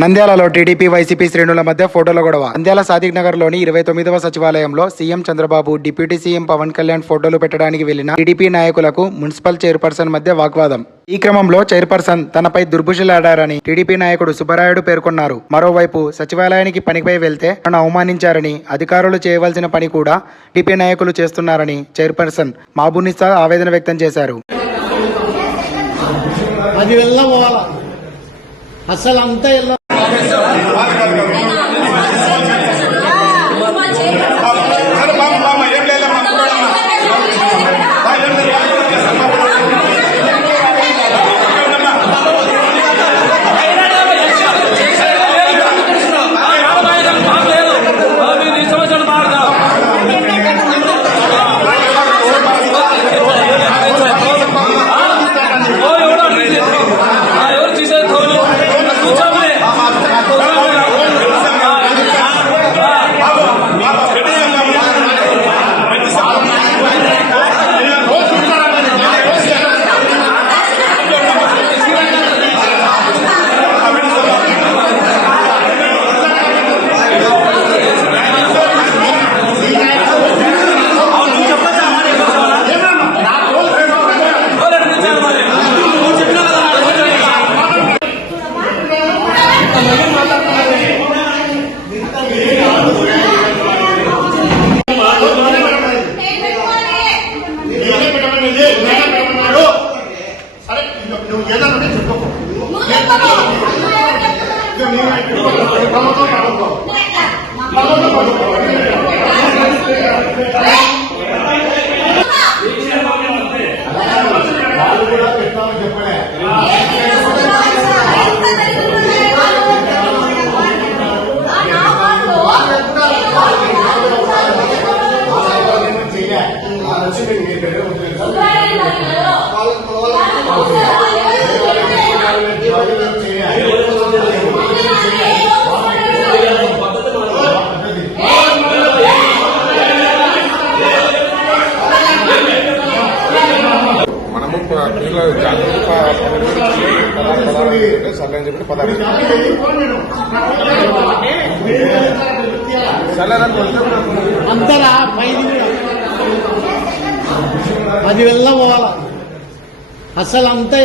నంద్యాలలో TDP YCP శ్రేణుల మధ్య ఫోటోల గొడవ. నంద్యాల సాదిక్ నగర్ లోని 29వ సచివాలయంలో CM Chandrababu, deputy CM Pawan Kalyan ఫోటోలు పెట్టడానికి వెళ్లిన టీడీపీ నాయకులకు మున్సిపల్ చైర్పర్సన్ మధ్య వాగ్వాదం. ఈ క్రమంలో చైర్పర్సన్ తనపై దుర్భుషలాడారని టీడీపీ నాయకుడు సుబ్బరాయుడు పేర్కొన్నారు. మరోవైపు సచివాలయానికి పనిపై వెళ్తే తనను అవమానించారని, అధికారులు చేయవలసిన పని కూడా టీడీపీ నాయకులు చేస్తున్నారని చైర్పర్సన్ మాబునిసా ఆవేదన వ్యక్తం చేశారు. అసలు అంతా అంతరా 10 వెళ్ళ పోవాలా అసలు అంతా